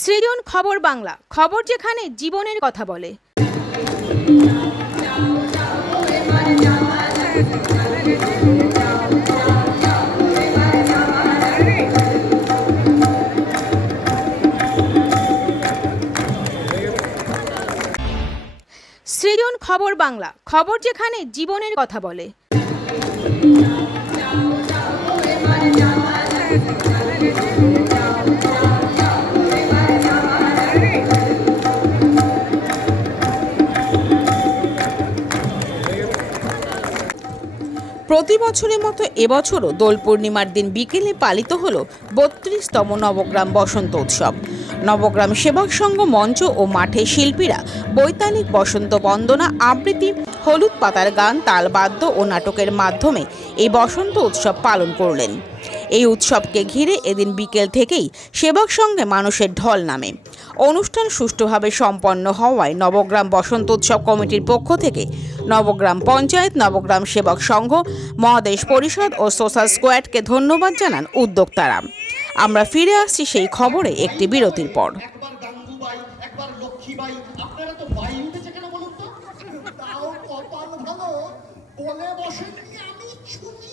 সৃজন খবর বাংলা, খবর যেখানে জীবনের কথা বলে। সৃজন খবর বাংলা, খবর যেখানে জীবনের কথা বলে। প্রতি বছরের মতো এবছরও দোল পূর্ণিমার দিন বিকেলে পালিত হল বত্রিশতম নবগ্রাম বসন্ত উৎসব। নবগ্রাম সেবক সংঘ মঞ্চ ও মাঠে শিল্পীরা বৈতালিক বসন্ত বন্দনা, আবৃত্তি, হলুদ পাতার গান তালবাদ্য ও নাটকের মাধ্যমে এই বসন্ত উৎসব পালন করলেন। এই উৎসবকে ঘিরে এদিন বিকেল থেকেই সেবক সঙ্গে মানুষের ঢল নামে। অনুষ্ঠান সুষ্ঠুভাবে সম্পন্ন হওয়ায় নবগ্রাম বসন্ত উৎসব কমিটির পক্ষ থেকে নবগ্রাম পঞ্চায়েত, নবগ্রাম সেবক সংঘ, মহাদেশ পরিষদ ও সোশ্যাল স্কোয়াডকে ধন্যবাদ জানান উদ্যোক্তারা। আমরা ফিরে আসছি সেই খবরে একটি বিরতির পর। বলে বসেননি আমি ছুটি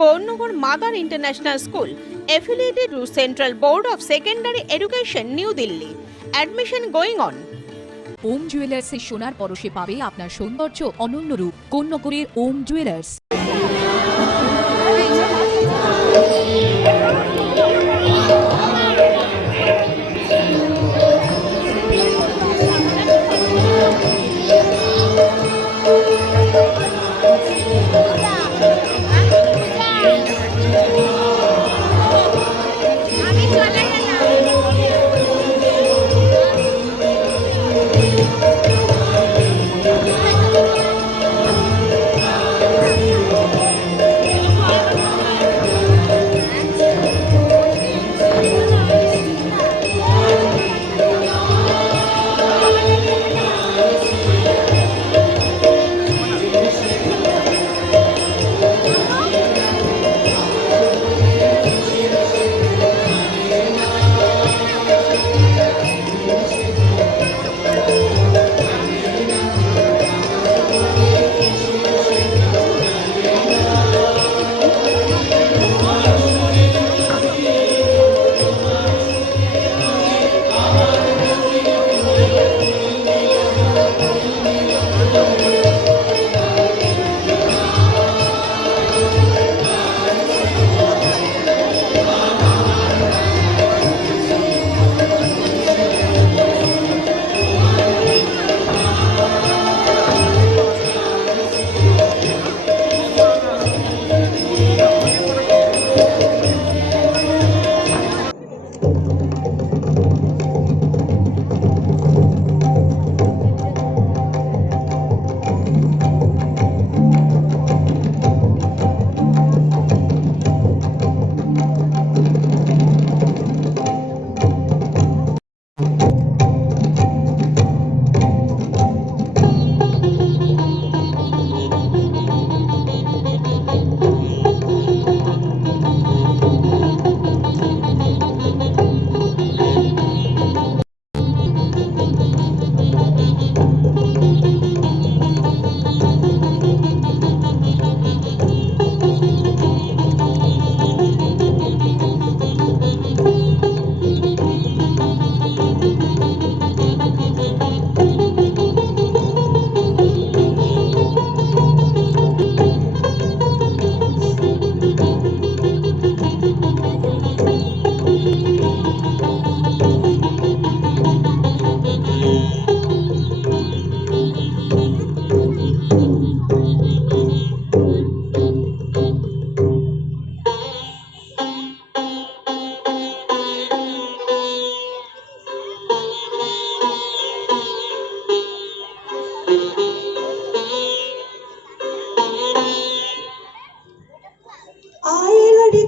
Pournagar mother international school affiliated to central board of secondary education New Delhi admission going on Om জুয়েলার্সে সোনার পরশে পাবে আপনার সৌন্দর্য অনন্য রূপ। কোন্নগরের ওম জুয়েলার্স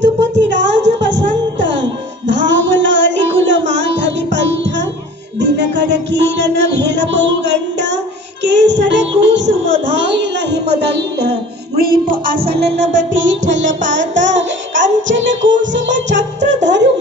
विद्युपतिराज बसंत धावला निकुल माधवी पंथ, दिनकर कीरन भेलपौ गंड केसर कुसुम धायल हिमदंड, नृप आसन नव पीठल पाद कंचन कुसुम छत्र धरुम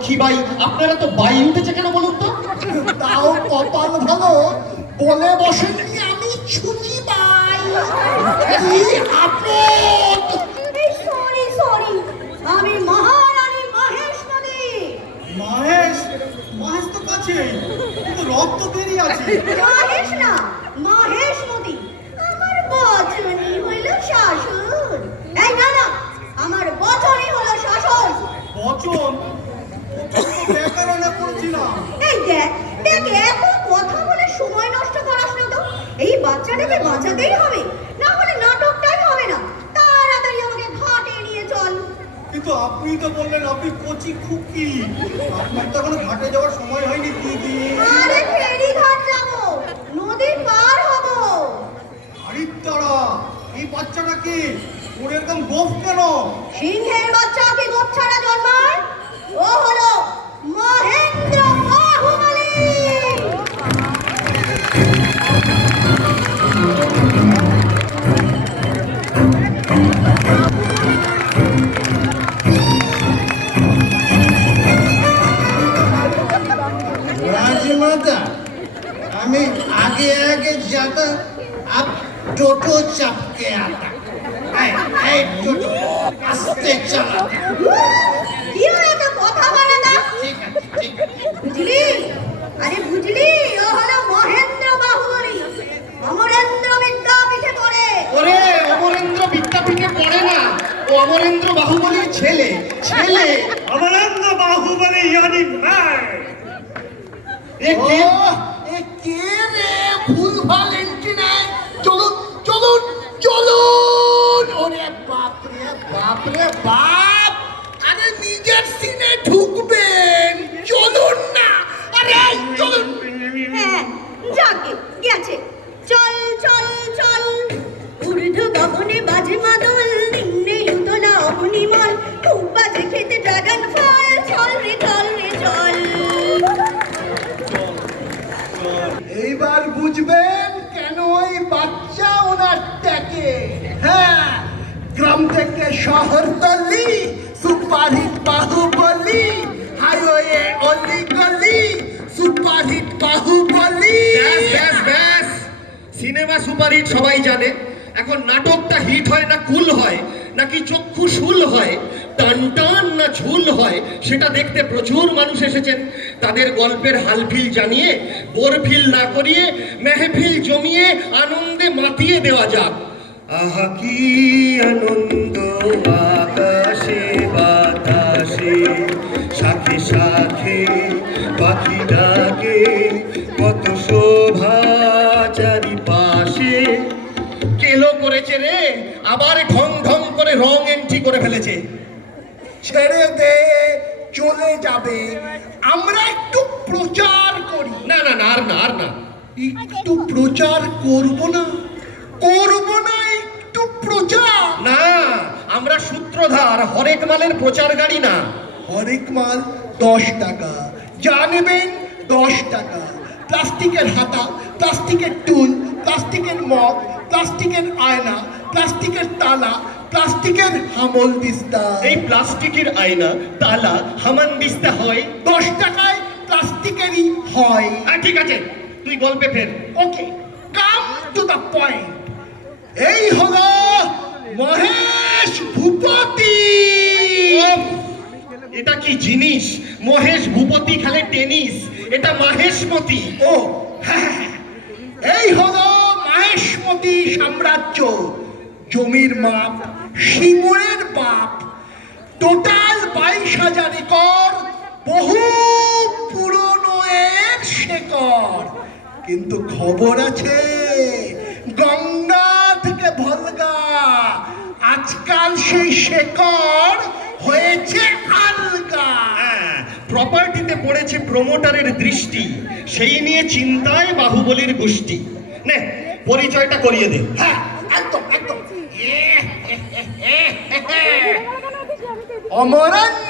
লক্ষ্মীবাই আপনারা তো বাই উঠেছে কেন বলুন তো? তাও কপাল ভালো বলে বসেননি আমি ছুটি বাই। কি আপদ সরি সরি আমি মহারানী মহেশ্বরী মহেশ মহেশ তো কাছে কিন্তু রক্ত বেরিয়ে আছে। মহেশ না মহেশমতি আমার বচনই হইল শাসন। এই না না আমার বচনই হলো শাসন। বচন? এই দেখ দেখ এত কথা বলে সময় নষ্ট করাস না তো। এই বাচ্চাটাকে বাঁচাতেই হবে না হলে নাটকটাই হবে না। তাড়াতাড়ি আমাকে ঘাটে নিয়ে চল। কিন্তু আপনি তো বললেন আপনি কচি খুকি। আপনার তো এখনও ঘাটে যাওয়ার সময় হয়নি দিদি। আরে ফেরি ঘাট যাব নদী পার হব। আরিত্তারা এই বাচ্চাটা কি ওর এরকম গোফ কেন? সিংহের বাচ্চা কি ছাড়া জন্মায়? ও যাতা আপ টোটো চাপকে আতা এই, টোটো আস্তে চালা কি হয়েছে কথা বলে না বুঝলি আরে বুঝলি ও হলো মহেন্দ্র বাহুবলী অমরেন্দ্র বিদ্যাপীঠে পড়ে। ওরে অমরেন্দ্র বিদ্যাপীঠে পড়ে না। ও অমরেন্দ্র বাহুবলীর ছেলে। ছেলে। অমরেন্দ্র বাহুবলী ইয়ানি ম্যান এ কে? বাপ! আরে নিজের সিনে চলুন না। আরে হ্যাঁ যাকে গেছে। চল চল চল। ঊর্ধ্ব গগনে বাজে মাদল। গ্রাম থেকে শহর তল্লি সুপারহিট বাহুবলি, হাইওয়ে অলি গলি, সুপারহিট বাহুবলি। ব্যাস। সিনেমা সুপারহিট সবাই জানে। এখন নাটকটা হিট হয় না কুল হয়, নাকি চক্ষু শুল হয়, টান টান না ঝুল হয়, সেটা দেখতে প্রচুর মানুষ এসেছেন। তাদের গল্পের হালফিল জানিয়ে, বোরফিল না করিয়ে, মেহফিল জমিয়ে, আনন্দে মাতিয়ে দেওয়া যাক। আহা, কি আনন্দ, আকাশে, বাতাসে। সাথে সাথে পাখি ডাকে, কত শোভা চারিপাশে। কেলো করেছে রে? আবার ঢং ঢং করে রং এন্ট্রি করে ফেলেছে। ছেড়ে দে, চলে যাবে। আমরা একটু প্রচার করি। না না না, আর না আর না। একটু প্রচার করব না। করব না একটু প্রচার। না আমরা সূত্রধার হরেক মালের প্রচার গাড়ি না। হরেক মাল দশ টাকা যা নেবেন দশ টাকা। প্লাস্টিকের হাতা প্লাস্টিকের টুল প্লাস্টিকের মগ প্লাস্টিকের আয়না প্লাস্টিকের তালা প্লাস্টিকের হামল দিস্তা। এই প্লাস্টিকের আয়না তালা হামান দিস্তে হয়। দশ টাকায় প্লাস্টিকেরই হয়। ঠিক আছে তুই গল্পে ফের। Okay come to the point এই হলো মহেশ ভূপতি। এটা কি জিনিস? মহেশ ভূপতি খেলে টেনিস। এটা মাহেশমতি ও হ্যাঁ হ্যাঁ, এই হলো মাহেশমতি সাম্রাজ্য। জমির মাপ শিমুরের বাপ। টোটাল বাইশ হাজার একর বহু পুরনো এর শেকড়। কিন্তু খবর আছে গঙ্গা থেকে ভলগা আজকাল সেই শেকড় হয়েছে আলগা। প্রপার্টিতে পড়েছে প্রমোটারের দৃষ্টি সেই নিয়ে চিন্তায় বাহুবলীর গোষ্ঠী। নে পরিচয়টা করিয়ে দে। হ্যাঁ একদম একদম। অমরেন্দ্র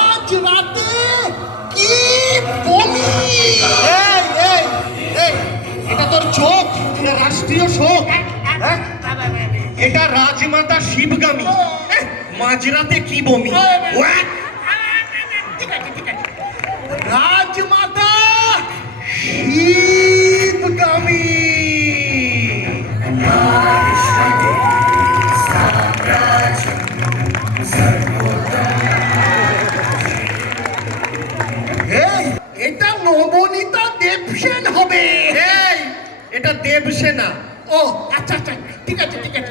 মাঝরাতে কি বমি? রাজমাতা এটা নবনীতা দেবসেন হবে। এটা দেবসেনা। ও আচ্ছা আচ্ছা ঠিক আছে ঠিক আছে।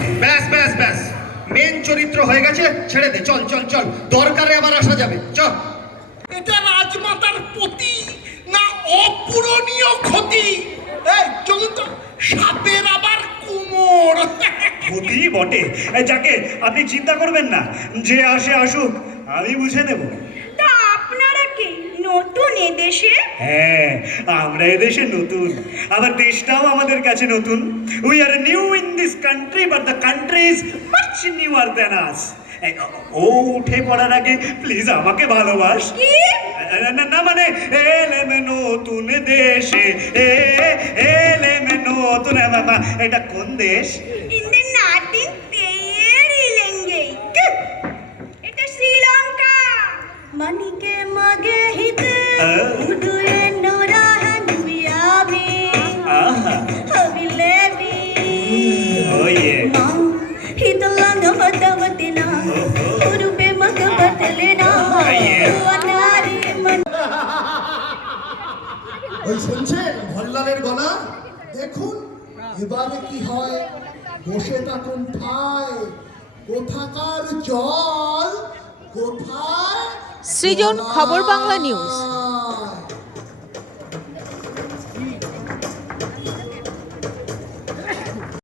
চরিত্র হয়ে গেছে ছেড়ে দে। চল চল চল। দরকারে আবার আসা যাবে। চল। এটা রাজমাতার প্রতি না অপূরণীয় ক্ষতি? এই চলুন তো। সাপের আবার কুমোর। ক্ষতি বটে। যাকে আপনি চিন্তা করবেন না। যে আসে আসুক আমি বুঝে দেব। নতুন এদেশে হ্যাঁ আমরা এদেশে নতুন। আবার দেশটাও আমাদের কাছে নতুন। We are new in this country but the country is much newer than us ও উঠে পড়ার আগে প্লিজ আমাকে ভালোবাস। কি? না মানে এলেম নতুন দেশে এ এলেম নতুন এটা কোন দেশ? ওই শুনছেন? ভল্লালের গলা? দেখুন এবারে কি হয়? বসে থাকুন ঠায়। কোথাকার জল কোথায় সৃজন খবর বাংলা নিউজ।